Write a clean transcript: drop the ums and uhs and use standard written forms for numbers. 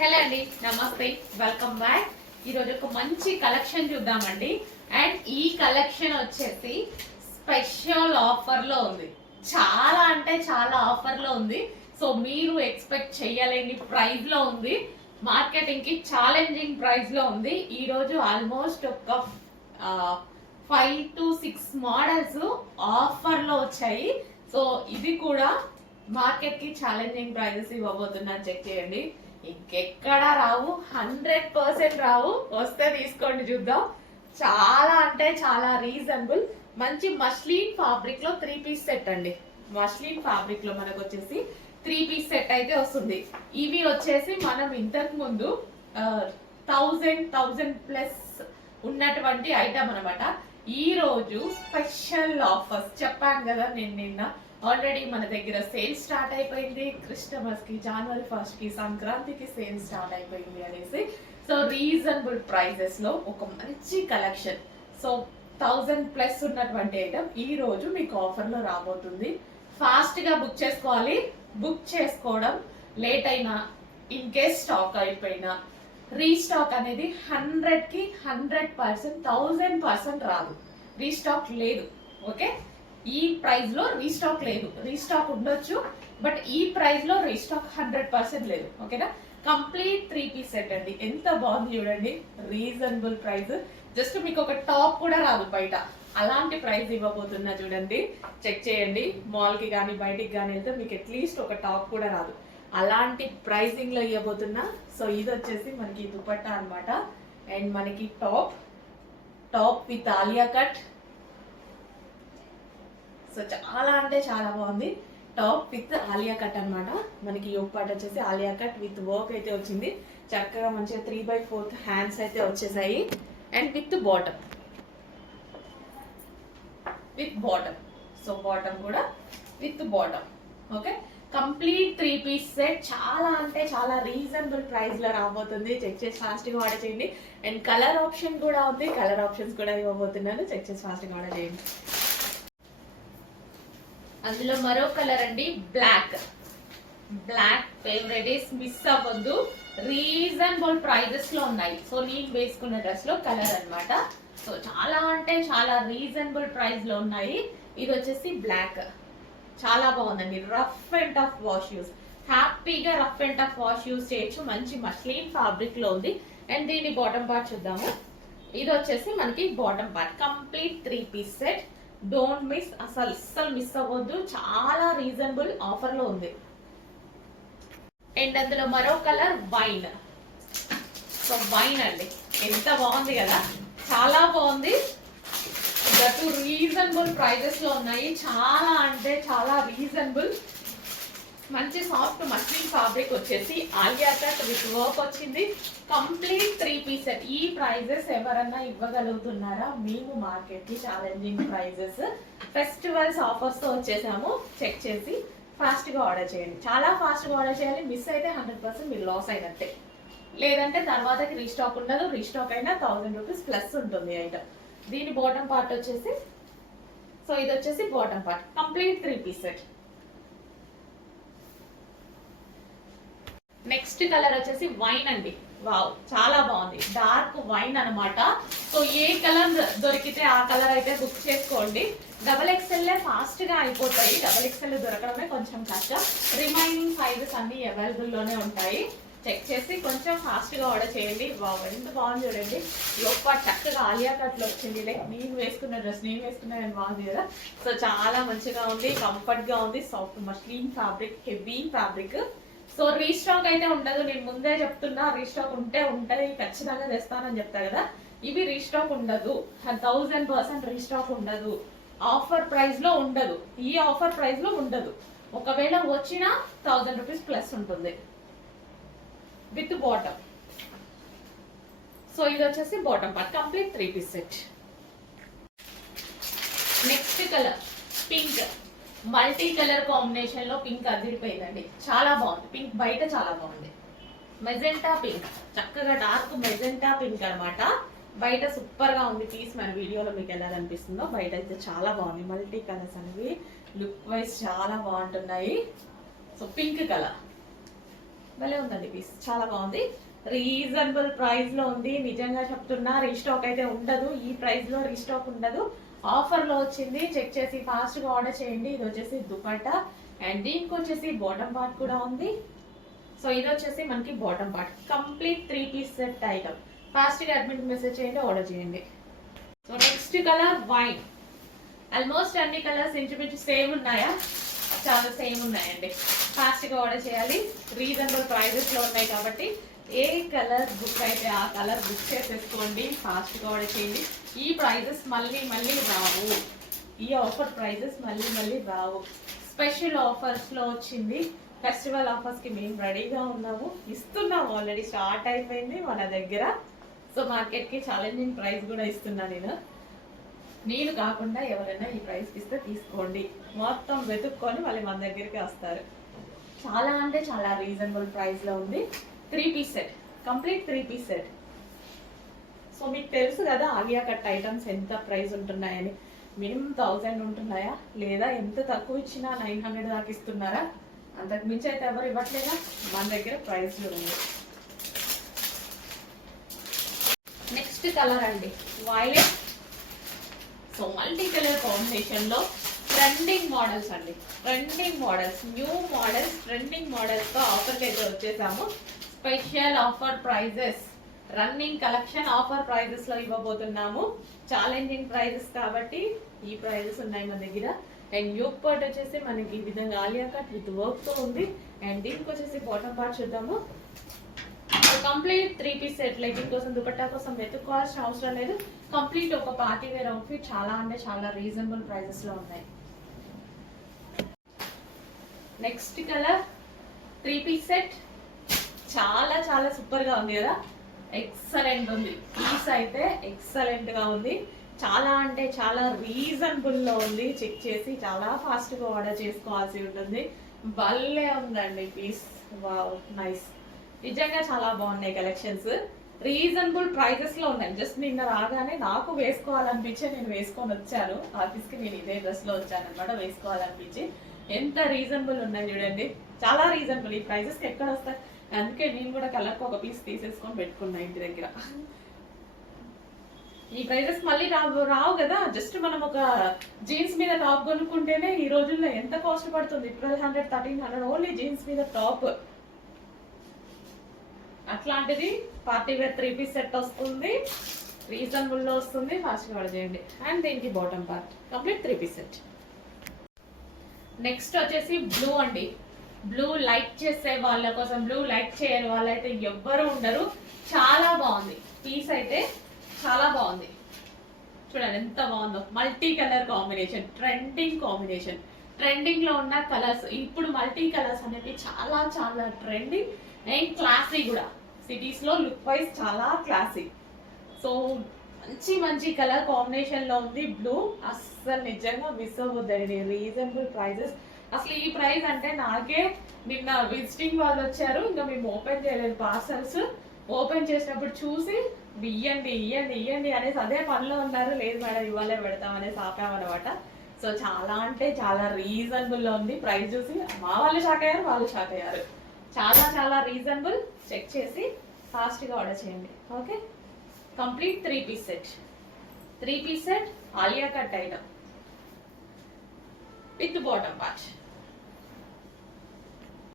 Hello అండి, నమస్తే, welcome back. ఈరోజు ఒక మంచి కలెక్షన్ చూద్దామండి. అండ్ ఈ కలెక్షన్ వచ్చేసి స్పెషల్ ఆఫర్లో ఉంది. చాలా అంటే చాలా ఆఫర్లో ఉంది. సో మీరు ఎక్స్పెక్ట్ చేయలేని ప్రైస్లో ఉంది. మార్కెటింగ్కి ఛాలెంజింగ్ ప్రైస్లో ఉంది. ఈరోజు ఆల్మోస్ట్ ఒక 5 to 6 మోడల్స్ ఆఫర్లో వచ్చాయి. సో ఇది కూడా మార్కెట్కి ఛాలెంజింగ్ ప్రైజెస్ ఇవ్వబోతున్నాను. చెక్ చేయండి, ఇంకెక్కడా రావు, 100% రావు. వస్తే తీసుకోండి, చూద్దాం. చాలా అంటే చాలా రీజనబుల్. మంచి మస్లిన్ ఫ్యాబ్రిక్ లో 3 పీస్ సెట్ అండి. మస్లిన్ ఫ్యాబ్రిక్ లో మనకు వచ్చేసి 3 పీస్ సెట్ అయితే వస్తుంది. ఇవి వచ్చేసి మనం ఇంతకు ముందు 1000 ప్లస్ ఉన్నటువంటి ఐటమ్ అనమాట. ఈ రోజు స్పెషల్ ఆఫర్స్ చెప్పాను కదా నేను నిన్న. ఆల్రెడీ మన దగ్గర సేల్ స్టార్ట్ అయిపోయింది. క్రిస్టమస్ కి, జనవరి 1st కి, సంక్రాంతికి సేల్ స్టార్ట్ అయిపోయింది అనేసి. సో రీజనబుల్ ప్రైజెస్ లో ఒక మంచి కలెక్షన్. సో 1000 ప్లస్ ఉన్నటువంటి ఐటమ్ ఈ రోజు మీకు ఆఫర్ లో రాబోతుంది. ఫాస్ట్ గా బుక్ చేసుకోవాలి. బుక్ చేసుకోవడం లేట్ అయినా, ఇన్ కేస్ స్టాక్ అయిపోయినా, రీస్టాక్ అనేది 100కి 100%, 1000% రాదు. రీస్టాక్ లేదు. ఓకే, ఈ ప్రైస్ లో రీస్టాక్ లేదు. రీస్టాక్ ఉండొచ్చు, బట్ ఈ ప్రైస్ లో రీస్టాక్ 100% లేదు. ఓకేనా? కంప్లీట్ 3 పీస్ సెట్ అండి. ఎంత బాగుంది చూడండి. Reasonable price. జస్ట్ మీకు ఒక టాప్ కూడా రాదు బయట. అలాంటి ప్రైస్ ఇవ్వబోతున్నా చూడండి. చెక్ చేయండి. మాల్ కి కానీ బయటికి కానీ వెళ్తే మీకు అట్లీస్ట్ ఒక టాప్ కూడా రాదు. అలాంటి ప్రైసింగ్ లో ఇవ్వబోతున్నా. సో ఇది వచ్చేసి మనకి దుపట్టా అన్నమాట. అండ్ మనకి top with Alia cut. So చాలా అంటే చాలా బాగుంది. టాప్ విత్ ఆలియా కట్ అనమాట. మనకి యోగ్ పార్ట్ వచ్చేసి ఆలియా కట్ విత్ వర్క్ అయితే వచ్చింది. చక్కగా మంచిగా 3/4 హ్యాండ్స్ అయితే వచ్చేసాయి. And with bottom. So bottom కూడా with bottom. Okay, complete 3 piece set. చాలా అంటే చాలా రీజనబుల్ ప్రైస్ లో రాబోతుంది. చెక్ చేసి ఫాస్ట్ గా ఆర్డర్ చేయండి. అండ్ కలర్ ఆప్షన్ కూడా ఉంది. కలర్ ఆప్షన్స్ కూడా ఇవ్వబోతున్నాను. చెక్ చేసి ఫాస్ట్ గా ఆర్డర్ చేయండి. అందులో మరో కలర్ అండి, బ్లాక్ ఫేవరెట్. మిస్ అవ్వద్దు. రీజనబుల్ ప్రైజెస్ లో ఉన్నాయి. సో నేను వేసుకున్న డ్రెస్ లో కలర్ అన్నమాట. సో చాలా అంటే చాలా రీజనబుల్ ప్రైస్ లో ఉన్నాయి. ఇది వచ్చేసి బ్లాక్. చాలా బాగుందండి. Rough and tough wash use, హ్యాపీగా rough and tough wash use చేయొచ్చు. మంచి మస్లిన్ ఫ్యాబ్రిక్ లో ఉంది. అండ్ దీని బాటమ్ పార్ట్ చూద్దాము. ఇది వచ్చేసి మనకి bottom part. Complete 3 piece set. Don't miss, అస్సలు మిస్ అవ్వద్దు. చాలా రీజనబుల్ ఆఫర్ లో ఉంది. అండ్ అందులో మరో కలర్ వైన్. సో వైన్ అండి, ఎంత బాగుంది కదా. చాలా బాగుంది. దట్ రీజనబుల్ ప్రైజెస్ లో ఉన్నాయి. చాలా అంటే చాలా రీజనబుల్. మంచి సాఫ్ట్ మస్లిన్ ఫ్యాబ్రిక్ వచ్చేసి ఆలియా కట్ విత్ వర్క్ వచ్చింది. Complete 3 piece set. ఈ ప్రైజెస్ ఎవరన్నా ఇవ్వగలుగుతున్నారా? మేము మార్కెట్ కి ఛాలెంజింగ్ ప్రైజెస్. ఫెస్టివల్స్ ఆఫర్స్ తో వచ్చేసాము. చెక్ చేసి ఫాస్ట్ గా ఆర్డర్ చేయండి. చాలా ఫాస్ట్ గా ఆర్డర్ చేయాలి. మిస్ అయితే 100% మీరు లాస్ అయినట్టే. లేదంటే తర్వాతకి రీస్టాక్ ఉండదు. రీస్టాక్ అయినా 1000 రూపీస్ ప్లస్ ఉంటుంది ఐటమ్. దీని బాటమ్ పార్ట్ వచ్చేసి, సో ఇది వచ్చేసి bottom part. Complete 3 piece set. Next colour వచ్చేసి వైన్ అండి. వావ్, చాలా బాగుంది. డార్క్ వైన్ అనమాట. సో ఏ కలర్ దొరికితే ఆ కలర్ అయితే బుక్ చేసుకోండి. XXL ఫాస్ట్ గా అయిపోతాయి. XXL దొరకడమే కొంచెం కష్టం. రిమైనింగ్ సైజెస్ అన్ని అవైలబుల్ లోనే ఉంటాయి. చెక్ చేసి కొంచెం ఫాస్ట్ గా ఆర్డర్ చేయండి. వావ్, ఎంత బాగుంది చూడండి. లోపల చక్కగా ఆలియా కట్ లో వచ్చింది. లైక్ నేను వేసుకున్న డ్రెస్ నేను వేసుకున్న బాగుంది కదా. సో చాలా మంచిగా ఉంది. కంఫర్ట్ గా ఉంది. Soft muslin fabric, heavy fabric. So restock అయితే ఉండదు. నేను ముందే చెప్తున్నా, రీస్టాక్ ఉంటది, ఖచ్చితంగా తెస్తానని చెప్తా కదా. ఇవి రీస్టాక్ ఉండదు. 1000% రీస్టాక్ ఉండదు. ఆఫర్ ప్రైస్ లో ఉండదు. ఈ ఆఫర్ ప్రైస్ లో ఉండదు. ఒకవేళ వచ్చినా 1000 రూపీస్ ప్లస్ ఉంటుంది విత్ బాటమ్. సో ఇది వచ్చేసి bottom part. Complete 3 piece set. Next colour pink. Multi colour combination లో పింక్ అదిరిపోయిందండి. చాలా బాగుంది. పింక్ బయట చాలా బాగుంది. మెజెంటా పింక్, చక్కగా డార్క్ మెజెంటా పింక్ అనమాట. బయట సూపర్ గా ఉంది. పీస్ మన వీడియోలో మీకు ఎలా కనిపిస్తుందో, బయట అయితే చాలా బాగుంది. మల్టీ కలర్స్ అనేవి లుక్ వైజ్ చాలా బాగుంటున్నాయి. So pink colour. భలే ఉందండి పీస్, చాలా బాగుంది. రీజనబుల్ ప్రైస్ లో ఉంది, నిజంగా చెప్తున్నా. రీస్టాక్ అయితే ఉండదు, ఈ ప్రైస్ లో రీస్టాక్ ఉండదు. ఆఫర్ లో వచ్చింది, చెక్ చేసి ఫాస్ట్ గా ఆర్డర్ చేయండి. ఇది వచ్చేసి దుపట్టా అండ్ దీనికి వచ్చేసి బాటమ్ పార్ట్ కూడా ఉంది. సో ఇది వచ్చేసి మనకి bottom part, complete 3 piece set item. Fast గా అడ్మిట్ మెసేజ్ చేయండి, ఆర్డర్ చేయండి. So next colour wine. Almost అన్ని కలర్స్ ఇంచుమించు సేమ్ ఉన్నాయా? చాలా సేమ్ ఉన్నాయండి. ఫాస్ట్ గా ఆర్డర్ చేయాలి, రీజనబుల్ ప్రైజెస్ లో ఉన్నాయి కాబట్టి ఏ కలర్ బుక్ అయితే ఆ కలర్ బుక్ చేసేసుకోండి, ఫాస్ట్ గా ఆర్డర్ చేయండి. ఈ ప్రైజెస్ మళ్ళీ మళ్ళీ రావు, ఈ ఆఫర్ ప్రైజెస్ మళ్ళీ మళ్ళీ రావు. స్పెషల్ ఆఫర్స్ లో వచ్చింది, ఫెస్టివల్ ఆఫర్స్ కి మేము రెడీగా ఉన్నాము, ఇస్తున్నాము. ఆల్రెడీ స్టార్ట్ అయిపోయింది మన దగ్గర. సో మార్కెట్ కి ఛాలెంజింగ్ ప్రైస్ కూడా ఇస్తున్నా నేను కాకుండా ఎవరైనా ఈ ప్రైస్ ఇస్తే తీసుకోండి. మొత్తం వెతుక్కొని మళ్ళీ మన దగ్గరికి వస్తారు. చాలా అంటే చాలా రీజనబుల్ ప్రైస్ లో ఉంది. 3 piece set, complete 3 piece set. So మీకు తెలుసు కదా ఆలియా కట్ ఐటమ్స్ ఎంత ప్రైస్ ఉంటున్నాయని. మినిమం 1000 ఉంటున్నాయా, లేదా ఎంత తక్కువ ఇచ్చినా 900 దాకా ఇస్తున్నారా? అంతకు మించి అయితే ఎవరు ఇవ్వట్లేదా? మన దగ్గర ప్రైస్ ఉంది. నెక్స్ట్ కలర్ అండి violet. So multi colour combination లో ట్రెండింగ్ మోడల్స్ అండి, trending models, new models, trending models తో ఆఫర్కి అయితే వచ్చేసాము. Special offer prices, running collection offer prices లో ఇవ్వబోతున్నాము. ఛాలెంజింగ్ ప్రైజెస్ కాబట్టి ఈ ప్రైజెస్ ఉన్నాయి మన దగ్గర. అండ్ యూక్ పార్ట్ వచ్చేసి మనకి ఈ విధంగా ఆలియా కట్ విత్ వర్క్ తో ఉంది. అండ్ దీనికి వచ్చేసి బాటమ్ పార్ట్ చూద్దాము. Complete 3 piece set. లెగ్గింగ్ కోసం, దుపట్టా కోసం వెతుక్కోవాల్సిన అవసరం లేదు. కంప్లీట్ ఒక పార్టీ వేర్ అవుట్ఫిట్. చాలా అంటే చాలా రీజనబుల్ ప్రైజెస్ లో ఉన్నాయి. Next colour 3 piece set. చాలా చాలా సూపర్ గా ఉంది కదా, ఎక్సలెంట్ ఉంది. పీస్ అయితే ఎక్సలెంట్ గా ఉంది. చాలా అంటే చాలా రీజనబుల్ లో ఉంది. చెక్ చేసి చాలా ఫాస్ట్ గా ఆర్డర్ చేసుకోవాల్సి ఉంటుంది. భలే ఉందండి పీస్, వావ్ నైస్. నిజంగా చాలా బాగున్నాయి కలెక్షన్స్, రీజనబుల్ ప్రైజెస్ లో ఉన్నాయి. జస్ట్ నిన్న రాగానే నాకు వేసుకోవాలనిపించి నేను వేసుకొని వచ్చాను ఆఫీస్ కి. నేను ఇదే డ్రెస్ లో వచ్చాను అనమాట, వేసుకోవాలనిపించి. ఎంత రీజనబుల్ ఉన్నాయి చూడండి, చాలా రీజనబుల్. ఈ ప్రైజెస్ కి ఎక్కడ వస్తాయి? అందుకే నేను కూడా కలర్కి ఒక పీస్ తీసేసుకొని పెట్టుకున్నా ఇంటి దగ్గర. ఈ ప్రైజెస్ మళ్ళీ రావు కదా. జస్ట్ మనం ఒక జీన్స్ మీద టాప్ కొనుక్కుంటేనే ఈ రోజుల్లో ఎంత కాస్ట్ పడుతుంది, 1200, 1300 ఓన్లీ జీన్స్ మీద టాప్. అట్లాంటిది పార్టీ వేర్ 3 పీస్ సెట్ వస్తుంది, రీజనబుల్ లో వస్తుంది. ఫాస్ట్ గా ఆర్డర్ చేయండి. అండ్ దీనికి bottom part, complete 3 piece set. Next వచ్చేసి బ్లూ అండి. బ్లూ లైక్ చేసే వాళ్ళ కోసం, బ్లూ లైక్ చేయని వాళ్ళైతే ఎవ్వరు ఉండరు. చాలా బాగుంది పీస్ అయితే, చాలా బాగుంది. చూడండి ఎంత బాగుందో, multi colour combination, trending combination. Trending లో ఉన్న కలర్స్, ఇప్పుడు మల్టీ కలర్స్ అనేవి చాలా చాలా ట్రెండింగ్ అండ్ క్లాసీ కూడా. సిటీస్ లో లుక్ వైజ్ చాలా క్లాసీ. సో మంచి మంచి కలర్ కాంబినేషన్ లో ఉంది బ్లూ. అస్సలు నిజంగా మిస్ అవ్వద్దండి, రీజనబుల్ ప్రైజెస్. అసలు ఈ ప్రైస్ అంటే నాకే నిన్న విజిటింగ్ వాళ్ళు వచ్చారు, ఇంకా మేము ఓపెన్ చేయలేదు పార్సల్స్. ఓపెన్ చేసినప్పుడు చూసి ఇయ్యండి ఇయ్యండి ఇయ్యండి అనేసి అదే పనిలో ఉన్నారు. లేదు మేడం ఇవ్వాలే పెడతాం అనేసి ఆపామన్నమాట. సో చాలా అంటే చాలా రీజనబుల్ లో ఉంది. ప్రైస్ చూసి మా వాళ్ళు షాక్ అయ్యారు, వాళ్ళు షాక్ అయ్యారు. చాలా చాలా రీజనబుల్. చెక్ చేసి ఫాస్ట్ గా ఆర్డర్ చేయండి. Okay, complete 3 piece set. 3 piece set Alia cut item with bottom part.